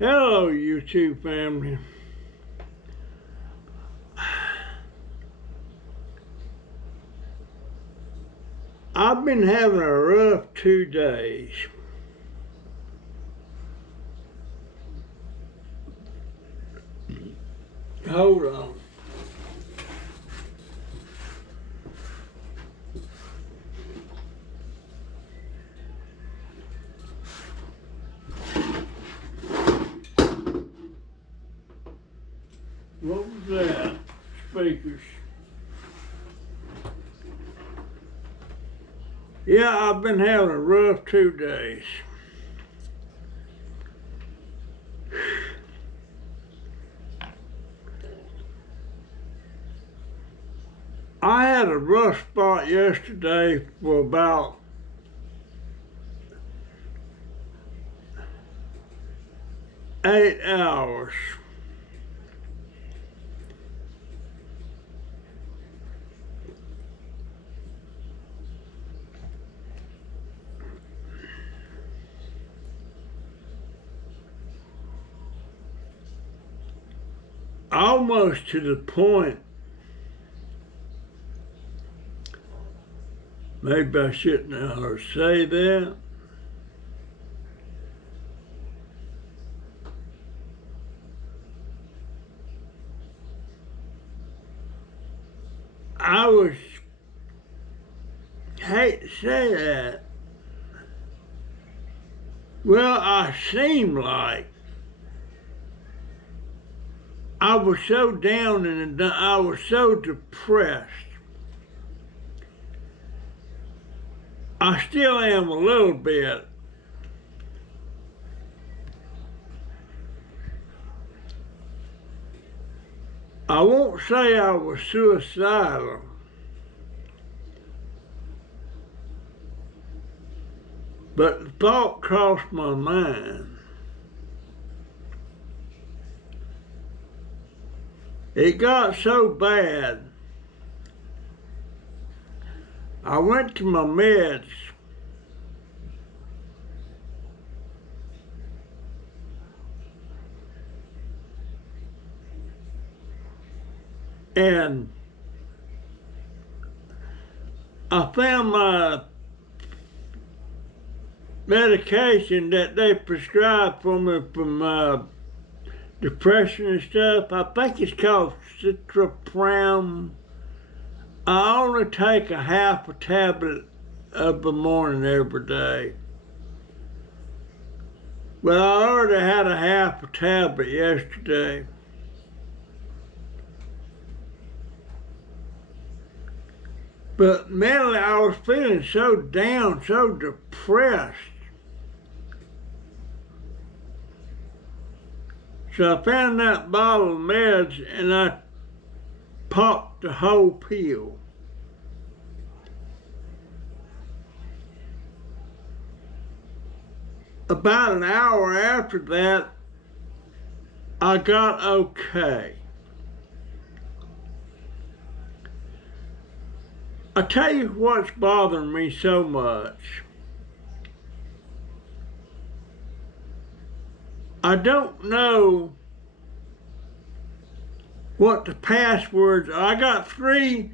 Hello, YouTube family. I've been having a rough 2 days. Hold on. What was that? Speakers. Yeah, I've been having a rough 2 days. I had a rough spot yesterday for about 8 hours. Almost to the point, maybe I shouldn't have say that. Hate to say that. Well, I seem like I was so down and I was so depressed. I still am a little bit. I won't say I was suicidal, but the thought crossed my mind. It got so bad, I went to my meds. And I found my medication that they prescribed for me from depression and stuff. I think it's called citrapram. I only take a half a tablet of the morning every day. Well, I already had a half a tablet yesterday. But mentally, I was feeling so down, so depressed. So I found that bottle of meds and I popped the whole pill. About an hour after that, I got okay. I tell you what's bothering me so much. I don't know what the passwords are. I got three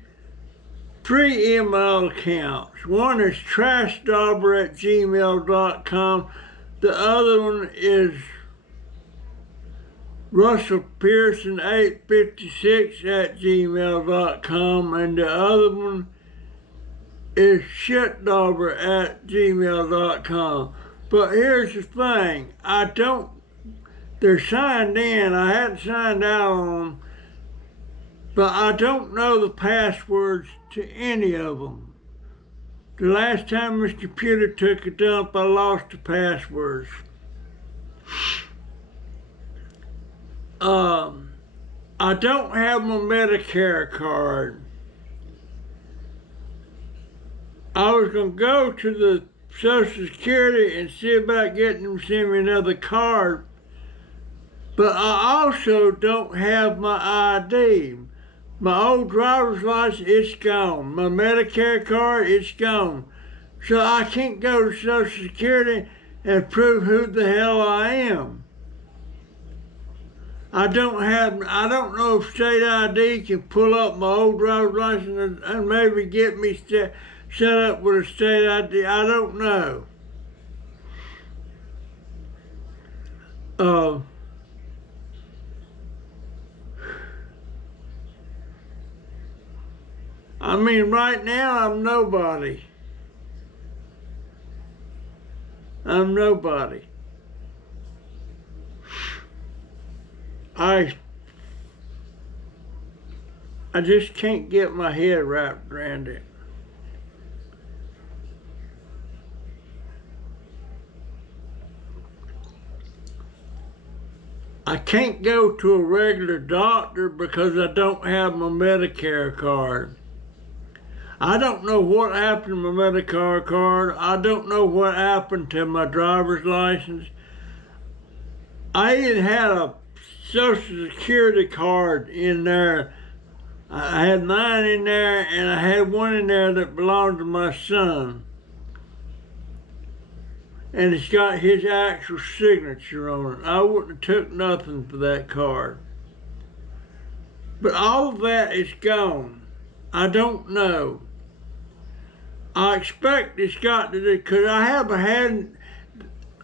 email accounts. One is trashdauber@gmail.com. The other one is russellpearson856@gmail.com, and the other one is shitdauber@gmail.com. But here's the thing, they're signed in, I hadn't signed out on them, but I don't know the passwords to any of them. The last time this computer took a dump, I lost the passwords. I don't have my Medicare card. I was gonna go to the Social Security and see about getting them to send me another card. But I also don't have my ID. My old driver's license, it's gone. My Medicare card, it's gone. So I can't go to Social Security and prove who the hell I am. I don't know if state ID can pull up my old driver's license and maybe get me set up with a state ID. I don't know. I mean, right now I'm nobody. I'm nobody. I just can't get my head wrapped around it. I can't go to a regular doctor because I don't have my Medicare card. I don't know what happened to my Medicare card. I don't know what happened to my driver's license. I even had a Social Security card in there. I had mine in there, and I had one in there that belonged to my son. And it's got his actual signature on it. I wouldn't have took nothing for that card. But all of that is gone. I don't know. I expect it's got to do, because I have had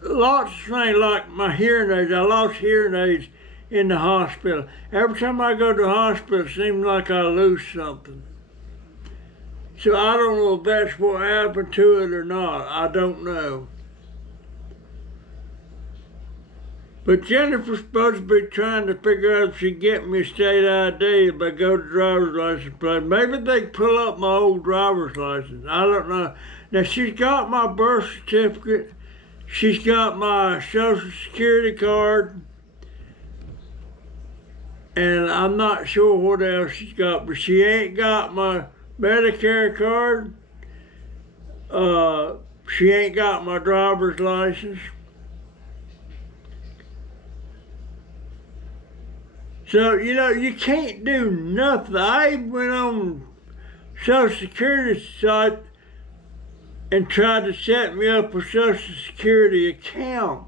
lots of things like my hearing aids. I lost hearing aids in the hospital. Every time I go to the hospital, it seems like I lose something. So I don't know if that's what happened to it or not. I don't know. But Jennifer's supposed to be trying to figure out if she can get me a state ID if I go to driver's license place. Maybe they can pull up my old driver's license. I don't know. Now, she's got my birth certificate. She's got my Social Security card. And I'm not sure what else she's got, but she ain't got my Medicare card. She ain't got my driver's license. So, you know, you can't do nothing. I went on Social Security site and tried to set me up a Social Security account.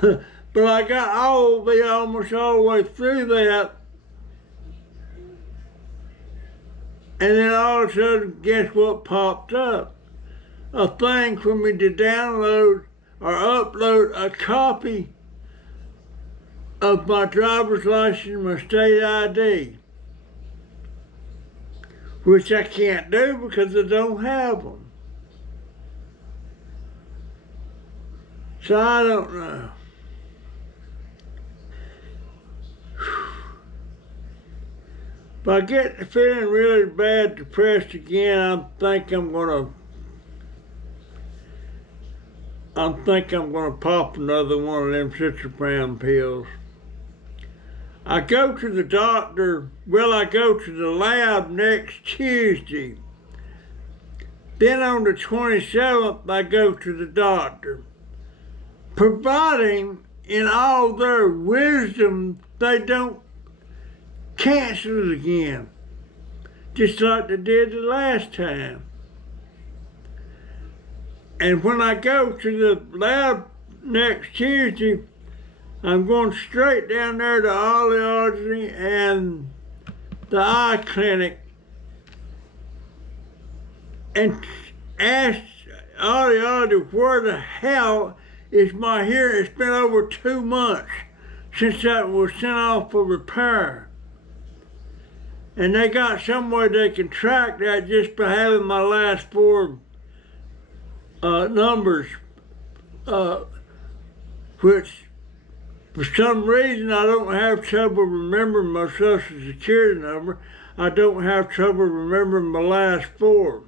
But I got almost all the way through that. And then all of a sudden, guess what popped up? A thing for me to download or upload a copy of my driver's license and my state ID, which I can't do because I don't have them. So I don't know. If I get feeling really bad, depressed again, I think I'm gonna pop another one of them citrapram pills. I go to the doctor, I go to the lab next Tuesday. Then on the 27th, I go to the doctor. Providing in all their wisdom, they don't cancel it again, just like they did the last time. And when I go to the lab next Tuesday, I'm going straight down there to audiology and the eye clinic and ask audiology where the hell is my hearing. It's been over 2 months since that was sent off for repair. And they got some way they can track that just by having my last 4 numbers, which for some reason I don't have trouble remembering my Social Security number. I don't have trouble remembering my last 4,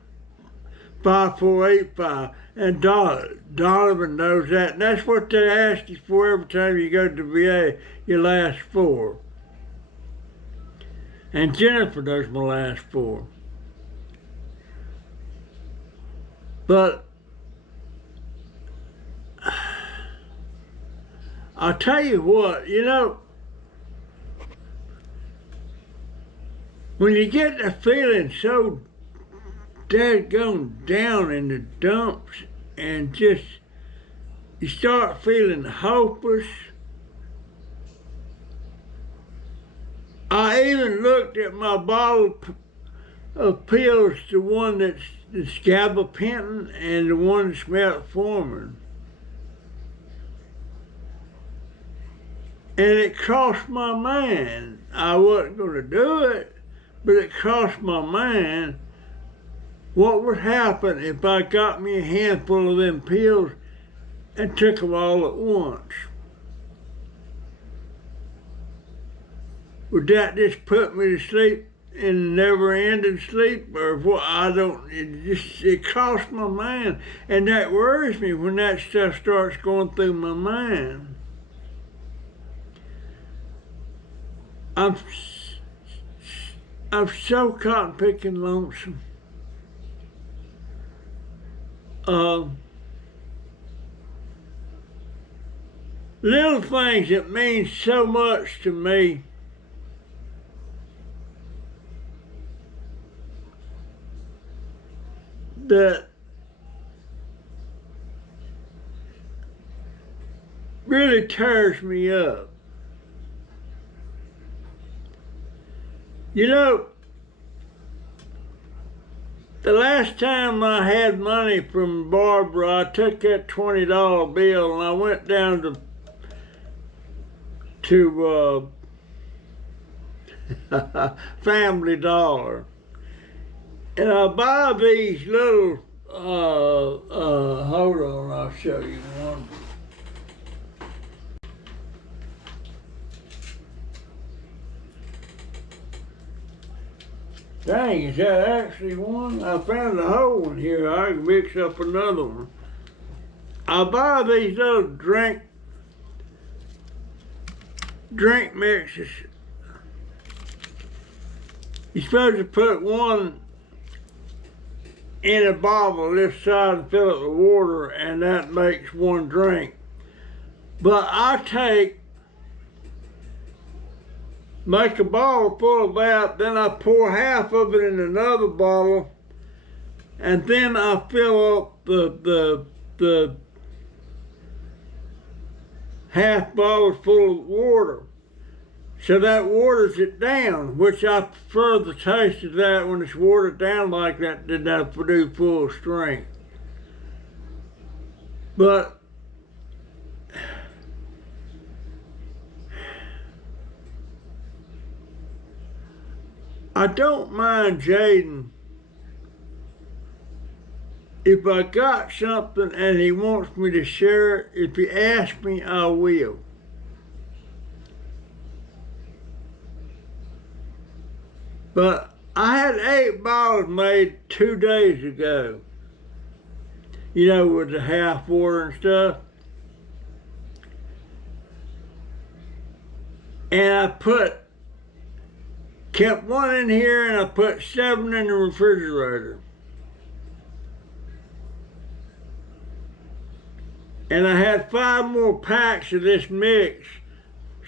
5485. And Donovan knows that. And that's what they ask you for every time you go to the VA, your last 4. And Jennifer knows my last 4. But I'll tell you what, when you get the feeling so dead-gone down in the dumps and just you start feeling hopeless. I even looked at my bottle of pills, the one that's gabapentin and the one that's metformin. And it crossed my mind. I wasn't going to do it, but it crossed my mind what would happen if I got me a handful of them pills and took them all at once. Would that just put me to sleep in never-ending sleep, or what? I don't. It crossed my mind, and that worries me when that stuff starts going through my mind. I'm so cotton picking lonesome. Little things that mean so much to me. That really tears me up. The last time I had money from Barbara, I took that $20 bill and I went down to Family Dollar. And I buy these little, hold on, I'll show you one. Dang, is that actually one? I found a whole one here. I can mix up another one. I buy these little drink mixes. You're supposed to put one in a bottle this side and fill it with water, and that makes one drink. But I make a bottle full of that, then I pour half of it in another bottle, and then I fill up the half bottles full of water. So that waters it down, which I prefer the taste of that when it's watered down like that than I do full strength. But I don't mind Jaden if I got something and he wants me to share it. If he asks me, I will. But I had 8 bottles made 2 days ago. With the half water and stuff. And I kept one in here and I put 7 in the refrigerator. And I had 5 more packs of this mix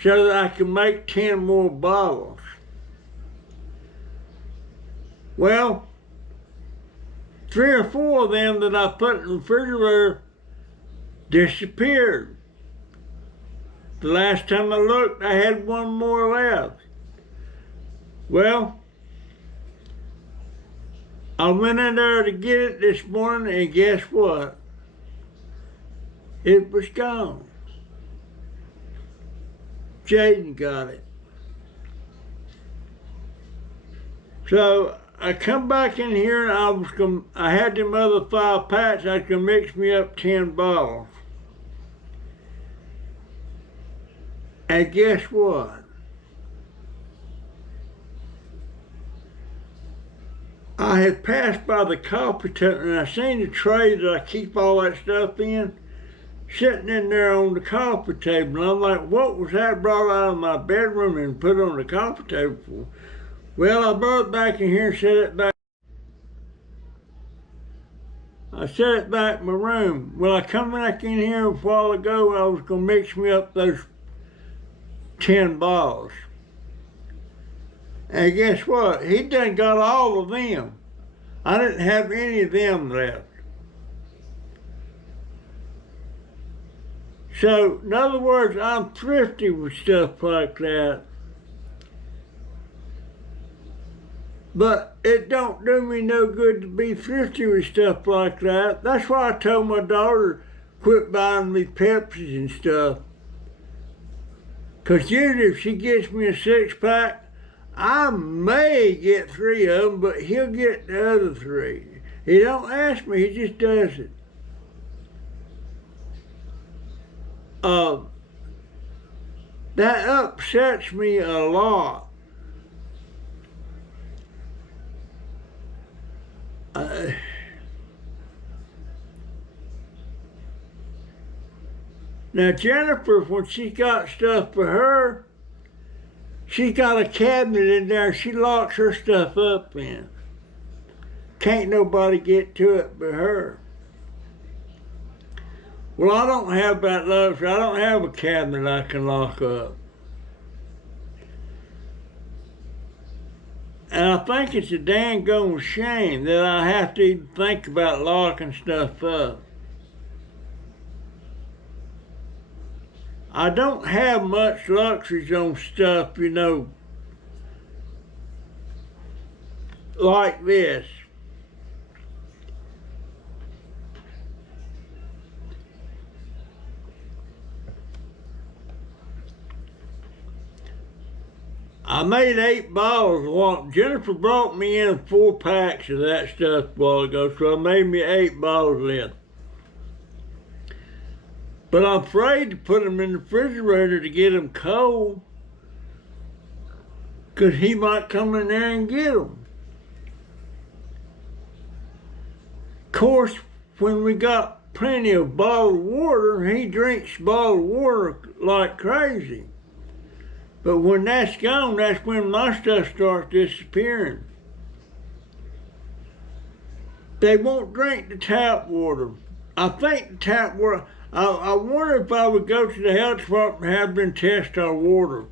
so that I could make 10 more bottles. Well, 3 or 4 of them that I put in the refrigerator disappeared. The last time I looked, I had 1 more left. Well, I went in there to get it this morning, and guess what? It was gone. Jaden got it. So I come back in here and I had them other 5 packs. I could mix me up 10 bottles. And guess what? I had passed by the coffee table and I seen the tray that I keep all that stuff in sitting in there on the coffee table. And I'm like, what was that brought out of my bedroom and put on the coffee table for? Well, I brought it back in here and set it back. I set it back in my room. Well, I come back in here a while ago. I was going to mix me up those 10 balls. And guess what? He done got all of them. I didn't have any of them left. So, in other words, I'm thrifty with stuff like that. But it don't do me no good to be thrifty with stuff like that. That's why I told my daughter, quit buying me Pepsis and stuff. Because usually if she gets me a 6-pack, I may get 3 of them, but he'll get the other 3. He don't ask me, he just does it. That upsets me a lot. Now Jennifer, when she got stuff for her, she's got a cabinet in there she locks her stuff up in. Can't nobody get to it but her. Well, I don't have that luxury. I don't have a cabinet I can lock up. And I think it's a dang shame that I have to even think about locking stuff up. I don't have much luxuries on stuff, you know, like this. I made 8 bottles. Jennifer brought me in 4 packs of that stuff a while ago, so I made me 8 bottles then. But I'm afraid to put them in the refrigerator to get them cold, because he might come in there and get them. Of course, when we got plenty of bottled water, he drinks bottled water like crazy. But when that's gone, that's when my stuff starts disappearing. They won't drink the tap water. I think the tap water, I wonder if I would go to the health department and have them test our water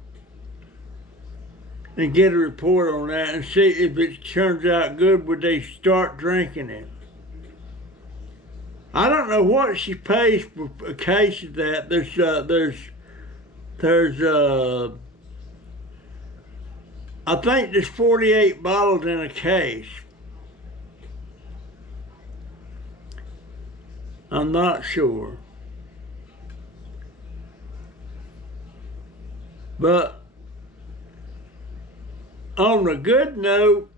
and get a report on that and see if it turns out good, would they start drinking it. I don't know what she pays for a case of that. I think there's 48 bottles in a case. I'm not sure. But on a good note,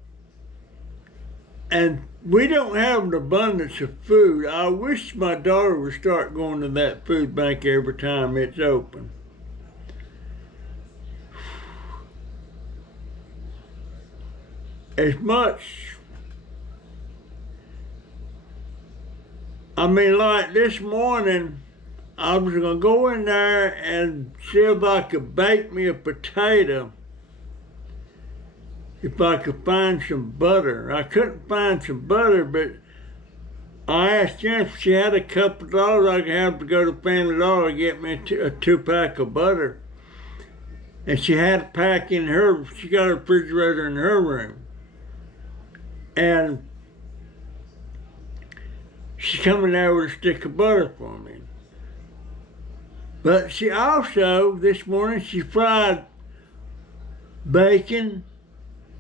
and we don't have an abundance of food, I wish my daughter would start going to that food bank every time it's open. As much, I mean, like this morning, I was gonna go in there and see if I could bake me a potato, if I could find some butter. I couldn't find some butter, but I asked Jennifer if she had a couple of dollars I could have to go to Family Dollar to get me a 2-pack of butter. And she had a pack in her, she got a refrigerator in her room. And she's coming there with a stick of butter for me. But she also, this morning, she fried bacon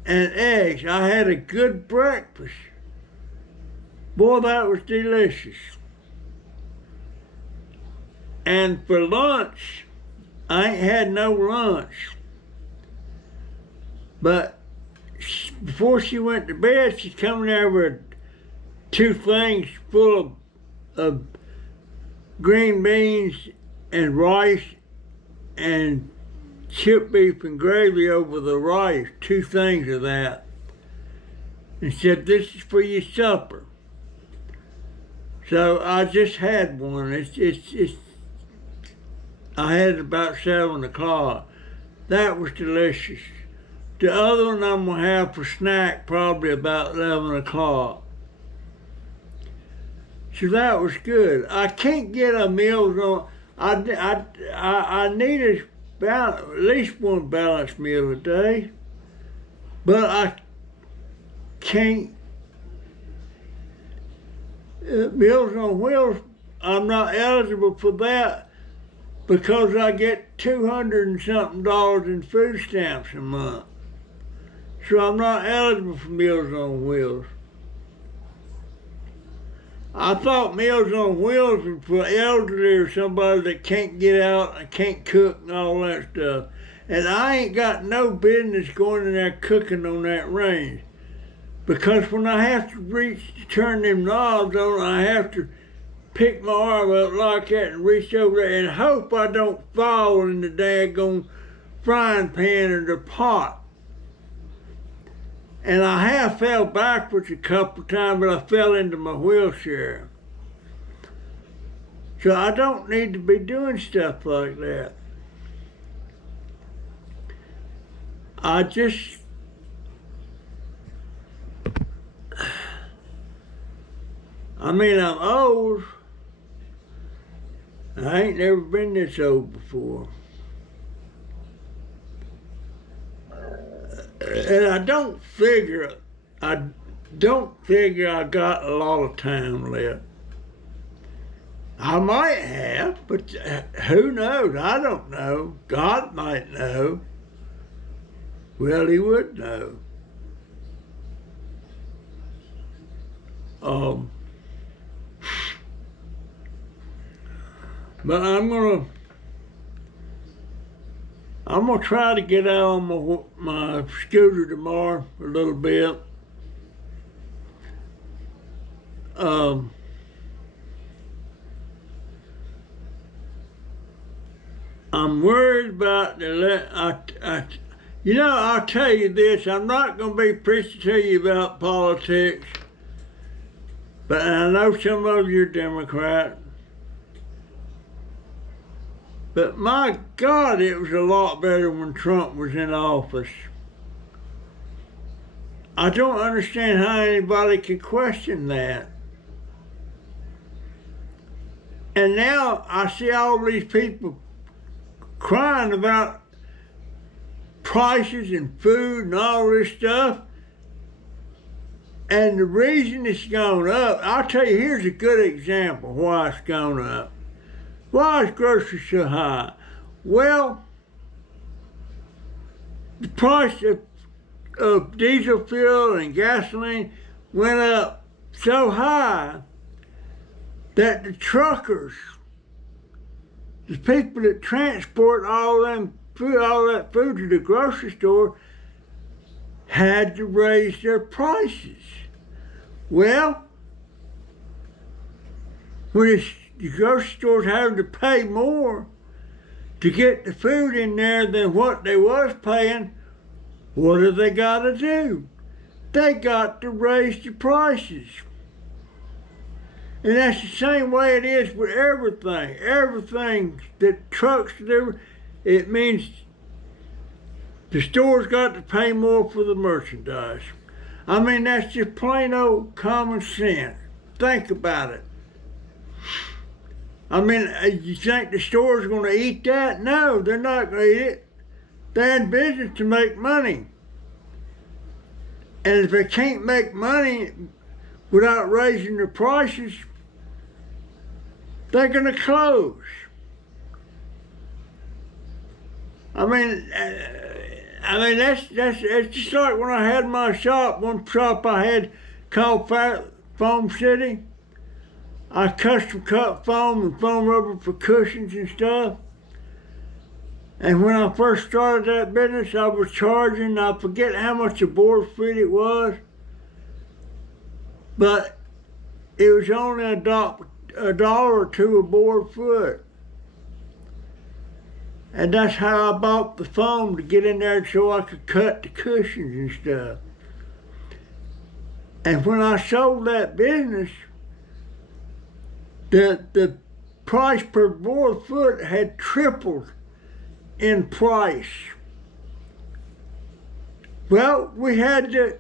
and eggs. I had a good breakfast. Boy, that was delicious. And for lunch, I ain't had no lunch. But before she went to bed, she's coming there with 2 things full of green beans and rice and chip beef and gravy over the rice, 2 things of that. And said, this is for your supper. So I just had one. I had it about 7 o'clock. That was delicious. The other one I'm gonna have for snack probably about 11 o'clock. So that was good. I can't get a Meals on. I need at least one balanced meal a day, but I can't. Meals on Wheels, I'm not eligible for that because I get $200 and something in food stamps a month. So I'm not eligible for Meals on Wheels. I thought Meals on Wheels was for elderly or somebody that can't get out and can't cook and all that stuff. And I ain't got no business going in there cooking on that range. Because when I have to reach to turn them knobs on, I have to pick my arm up like that and reach over there and hope I don't fall in the daggone frying pan or the pot. And I have fell backwards a couple times, but I fell into my wheelchair. So I don't need to be doing stuff like that. I'm old. I ain't never been this old before. And I don't figure I got a lot of time left. I might have, but who knows? I don't know. God might know. Well, he would know. But I'm gonna try to get out on my scooter tomorrow a little bit. I'm worried about I'll tell you this, I'm not going to be preaching to you about politics, but I know some of you are Democrat. But my God, it was a lot better when Trump was in office. I don't understand how anybody could question that. And now I see all these people crying about prices and food and all this stuff. And the reason it's gone up, I'll tell you, here's a good example why it's gone up. Why is groceries so high? Well, the price of diesel fuel and gasoline went up so high that the truckers, the people that transport all that food to the grocery store, had to raise their prices. Well, when the grocery stores having to pay more to get the food in there than what they was paying, what do they got to do? They got to raise the prices. And that's the same way it is with everything. Everything that trucks do, it means the store's got to pay more for the merchandise. I mean, that's just plain old common sense. Think about it. I mean, you think the store's going to eat that? No, they're not going to eat it. They're in business to make money. And if they can't make money without raising their prices, they're going to close. I mean, that's it's just like when I had my shop. One shop I had called Foam City. I custom cut foam and foam rubber for cushions and stuff. And when I first started that business, I was charging, I forget how much a board foot it was, but it was only a dollar or two a board foot. And that's how I bought the foam, to get in there so I could cut the cushions and stuff. And when I sold that business, the price per board foot had tripled in price. Well, we had to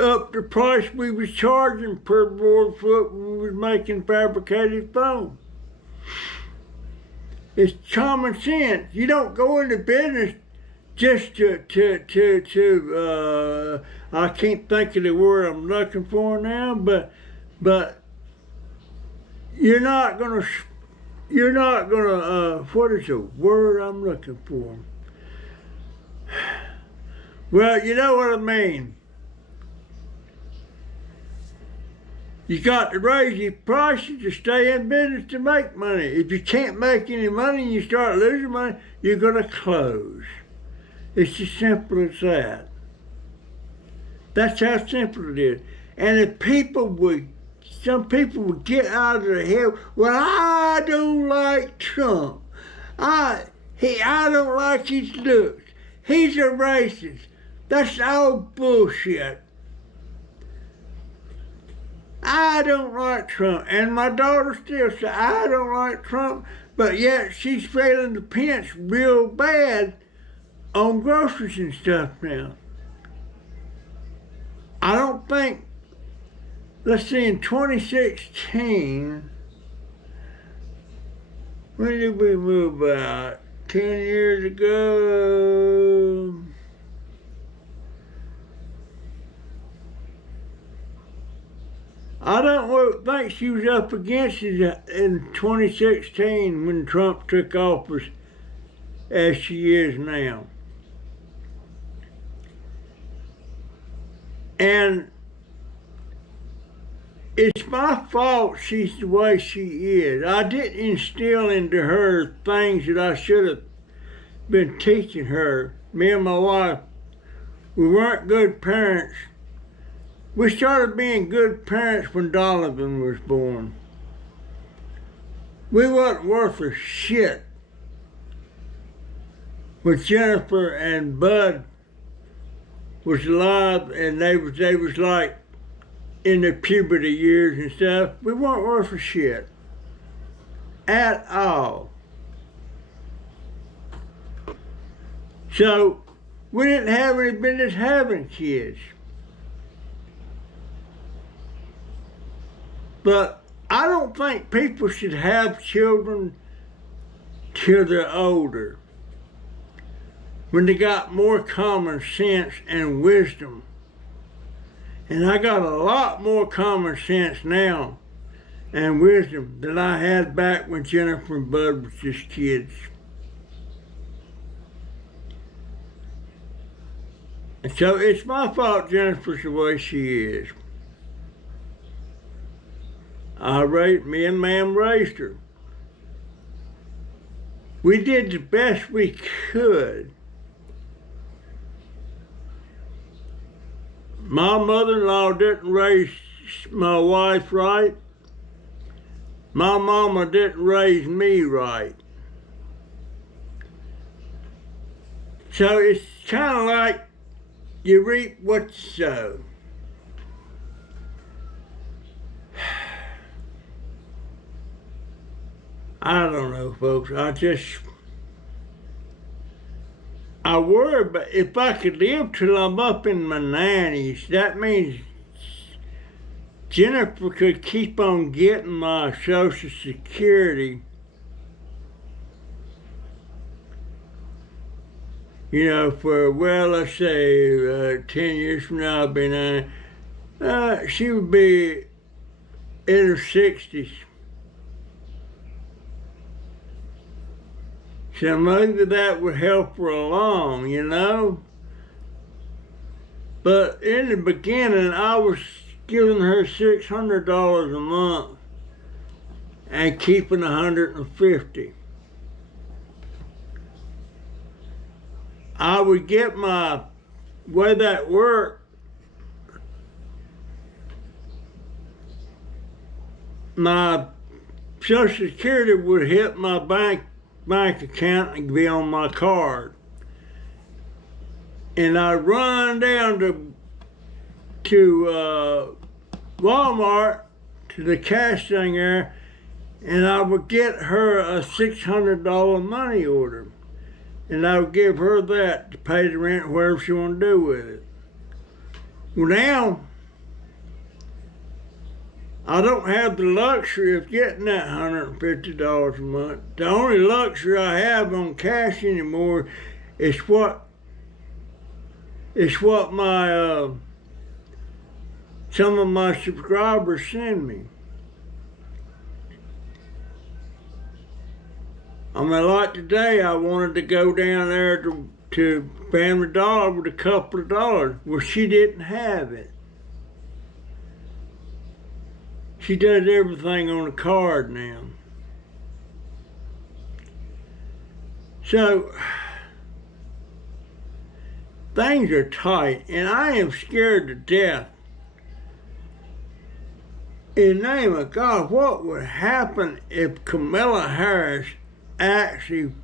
up the price we was charging per board foot when we was making fabricated foam. It's common sense. You don't go into business just to I can't think of the word I'm looking for now, but you're not gonna what is the word I'm looking for? Well, you know what I mean. You got to raise your prices to stay in business to make money. If you can't make any money and you start losing money, you're gonna close. It's as simple as that. That's how simple it is. And if some people would get out of their head, well, I don't like Trump. I don't like his looks. He's a racist. That's all bullshit. I don't like Trump. And my daughter still says, I don't like Trump, but yet she's feeling the pinch real bad on groceries and stuff now. I don't think, let's see, in 2016, when did we move out? 10 years ago. I don't think she was up against it in 2016 when Trump took office as she is now. And it's my fault she's the way she is. I didn't instill into her things that I should have been teaching her. Me and my wife, we weren't good parents. We started being good parents when Donovan was born. We wasn't worth a shit when Jennifer and Bud was alive and they was like in the puberty years and stuff. We weren't worth a shit at all. So we didn't have any business having kids. But I don't think people should have children till they're older, when they got more common sense and wisdom. And I got a lot more common sense now and wisdom than I had back when Jennifer and Bud was just kids. And so it's my fault Jennifer's the way she is. Me and Ma'am raised her. We did the best we could. My mother-in-law didn't raise my wife right. My mama didn't raise me right. So it's kind of like you reap what you sow. I don't know, folks. I worry, but if I could live till I'm up in my 90s, that means Jennifer could keep on getting my Social Security. You know, for, well, let's say 10 years from now, I'll be 90. She would be in her 60s. So maybe that would help her along, you know? But in the beginning, I was giving her $600 a month and keeping $150. I would get my way that worked. My Social Security would hit my bank account and be on my card. And I'd run down to Walmart, to the cash thing there, and I would get her a $600 money order. And I would give her that to pay the rent, whatever she wanted to do with it. Well, now, I don't have the luxury of getting that $150 a month. The only luxury I have on cash anymore is what my some of my subscribers send me. I mean, like today, I wanted to go down there to Family Dollar with a couple of dollars. Well, she didn't have it. She does everything on a card now. So, things are tight, and I am scared to death. In the name of God, what would happen if Kamala Harris actually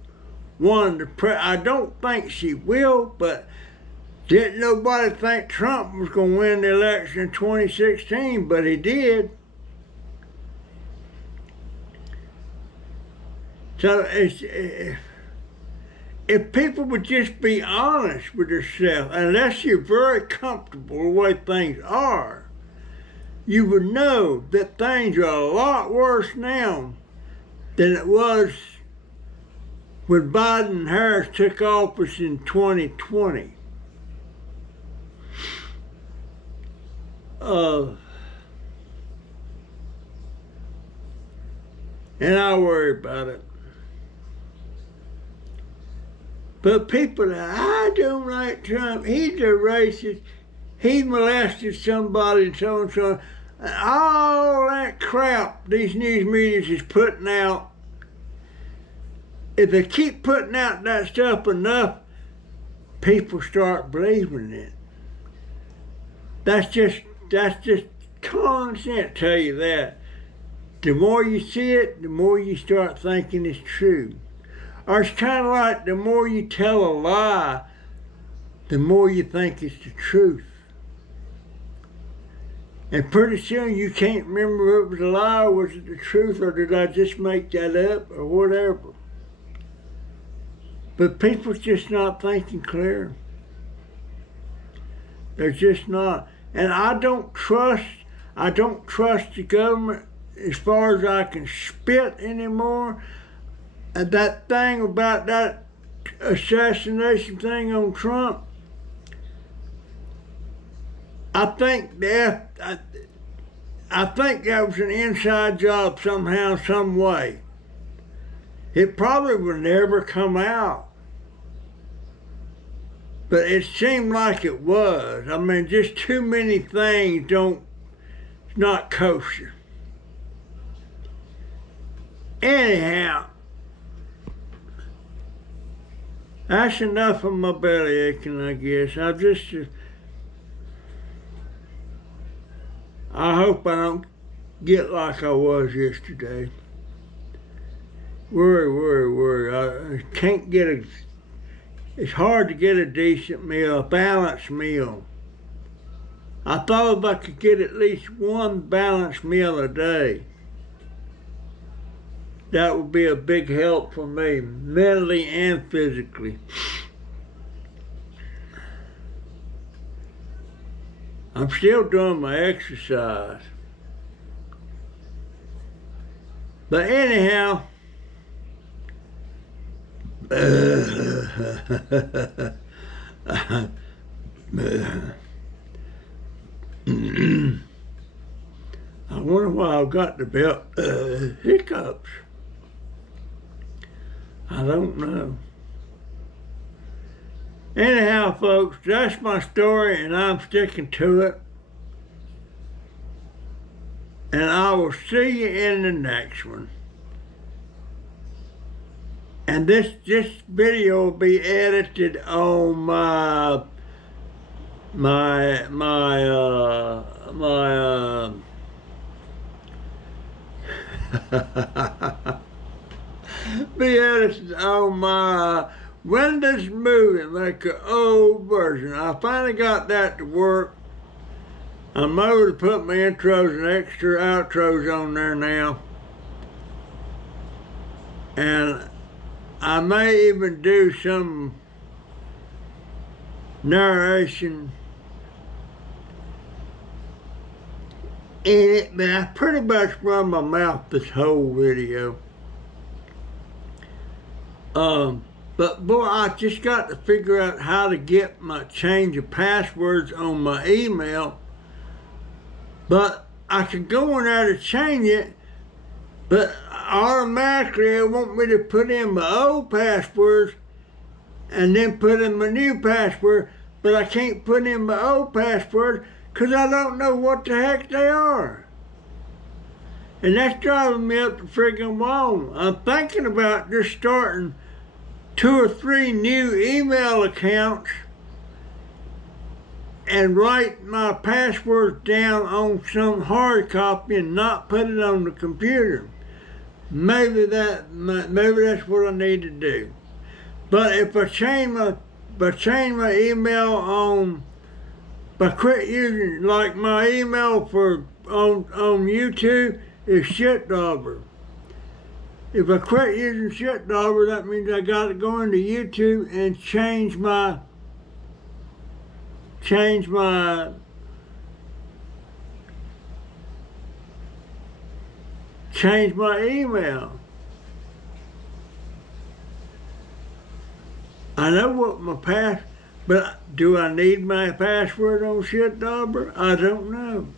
won the I don't think she will, but didn't nobody think Trump was going to win the election in 2016, but he did. So if people would just be honest with themselves, unless you're very comfortable the way things are, you would know that things are a lot worse now than it was when Biden and Harris took office in 2020. And I worry about it. But people that I don't like Trump, he's a racist, he molested somebody and so and so. All that crap these news medias is putting out, if they keep putting out that stuff enough, people start believing it. That's just common sense, tell you that. The more you see it, the more you start thinking it's true. Or it's kind of like the more you tell a lie, the more you think it's the truth. And pretty soon you can't remember if it was a lie or was it the truth, or did I just make that up or whatever. But people's just not thinking clear. They're just not. And I don't trust the government as far as I can spit anymore. And that thing about that assassination thing on Trump, I think that was an inside job somehow, some way. It probably would never come out. But it seemed like it was. I mean, just too many things it's not kosher. Anyhow, that's enough of my belly aching, I guess. I hope I don't get like I was yesterday. Worry. I can't get it's hard to get a decent meal, a balanced meal. I thought if I could get at least one balanced meal a day, that would be a big help for me, mentally and physically. I'm still doing my exercise. But anyhow, I wonder why I've got the hiccups. I don't know. Anyhow, folks, that's my story, and I'm sticking to it. And I will see you in the next one. And this video will be edited on be edited on my Windows Movie, like an old version. I finally got that to work. I'm able to put my intros and extra outros on there now. And I may even do some narration in it, but I pretty much run my mouth this whole video. But boy, I just got to figure out how to get my change of passwords on my email. But I could go in there to change it, but automatically it want me to put in my old passwords and then put in my new password. But I can't put in my old password because I don't know what the heck they are. And that's driving me up the friggin' wall. I'm thinking about just starting 2 or 3 new email accounts and write my passwords down on some hard copy and not put it on the computer. Maybe that's what I need to do. But if I change my email on, if I quit using, like my email on YouTube is shitdauber. If I quit using shitdauber, that means I got to go into YouTube and change my email. I know what my but do I need my password on shitdauber? I don't know.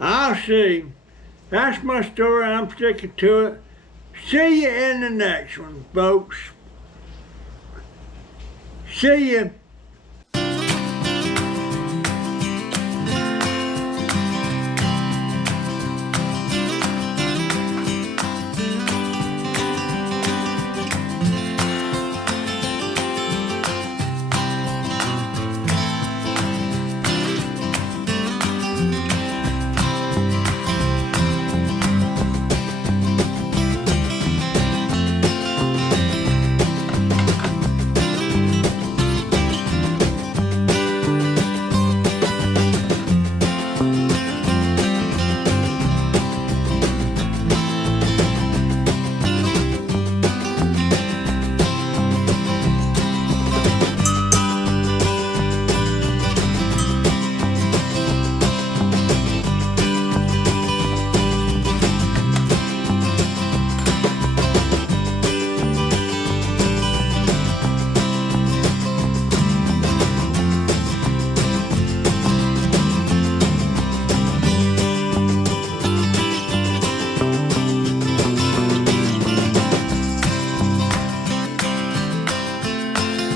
I'll see. That's my story. I'm sticking to it. See you in the next one, folks. See you.